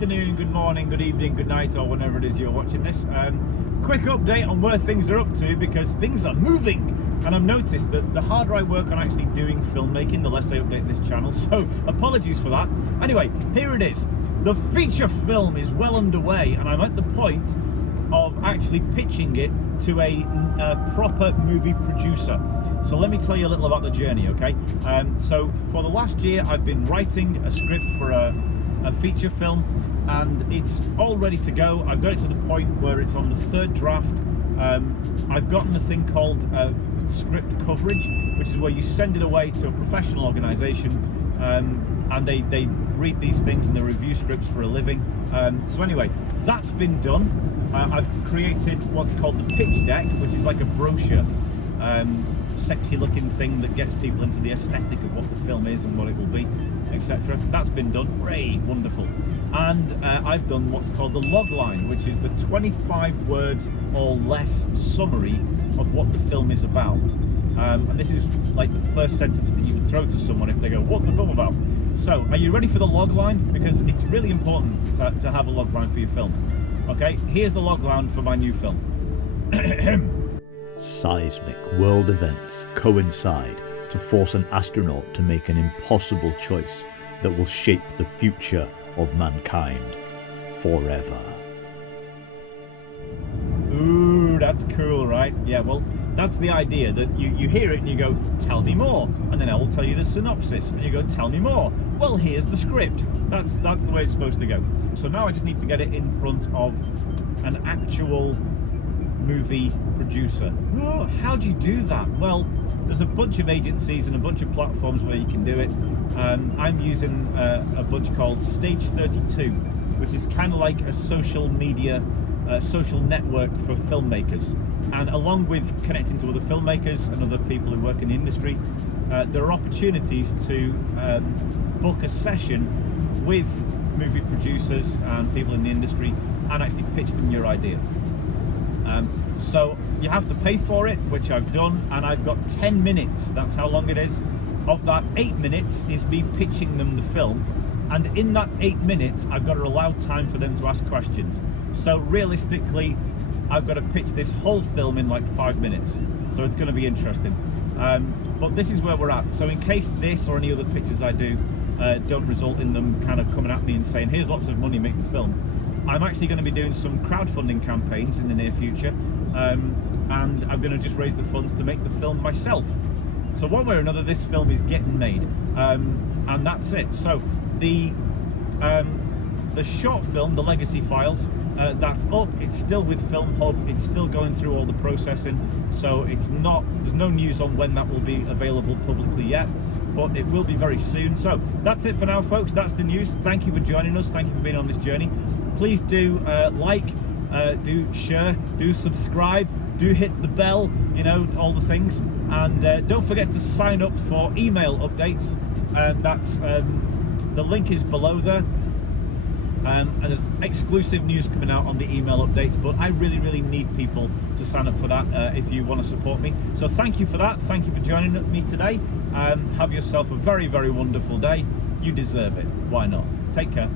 afternoon, good morning, good evening, good night, or whenever it is you're watching this. Quick update on where things are up to, because things are moving, and I've noticed that the harder I work on actually doing filmmaking, the less I update this channel, so apologies for that. Anyway, here it is. The feature film is well underway, and I'm at the point of actually pitching it to a proper movie producer. So let me tell you a little about the journey, okay? So for the last year, I've been writing a script for a feature film, and it's all ready to go. I've got it to the point where it's on the third draft. I've gotten a thing called script coverage, which is where you send it away to a professional organization, and they read these things and they review scripts for a living. So anyway, that's been done. I've created what's called the pitch deck, which is like a brochure, sexy looking thing that gets people into the aesthetic of what the film is and what it will be, etc. That's been done. Hooray, wonderful. And I've done what's called the logline, which is the 25 word or less summary of what the film is about. And this is like the first sentence that you can throw to someone if they go, what's the film about? So, are you ready for the logline? Because it's really important to have a logline for your film. Okay, here's the logline for my new film. Seismic world events coincide to force an astronaut to make an impossible choice that will shape the future of mankind forever. Ooh, that's cool, right? Yeah, well, that's the idea, that you hear it and you go, tell me more, and then I will tell you the synopsis, and you go, tell me more. Well, here's the script. That's the way it's supposed to go. So now I just need to get it in front of an actual movie producer. Oh, how do you do that? Well, there's a bunch of agencies and a bunch of platforms where you can do it. I'm using a bunch called Stage 32, which is kind of like a social media, social network for filmmakers. And along with connecting to other filmmakers and other people who work in the industry, there are opportunities to book a session with movie producers and people in the industry and actually pitch them your idea. So you have to pay for it, which I've done, and I've got 10 minutes, that's how long it is. Of that, 8 minutes is me pitching them the film, and in that 8 minutes I've got to allow time for them to ask questions. So realistically, I've got to pitch this whole film in like 5 minutes, so it's going to be interesting. But this is where we're at. So in case this or any other pitches I do don't result in them kind of coming at me and saying, here's lots of money, make the film, I'm actually going to be doing some crowdfunding campaigns in the near future, and I'm going to just raise the funds to make the film myself. So one way or another, this film is getting made, and that's it. So the short film, The Legacy Files, that's up. It's still with Film Hub. It's still going through all the processing, so there's no news on when that will be available publicly yet, but it will be very soon. So that's it for now, folks. That's the news. Thank you for joining us. Thank you for being on this journey. Please do like, do share, do subscribe, do hit the bell, you know, all the things, and don't forget to sign up for email updates, and that's the link is below there. And there's exclusive news coming out on the email updates, but I really need people to sign up for that if you want to support me. So thank you for that. Thank you for joining me today. Have yourself a very wonderful day. You deserve it. Why not? Take care.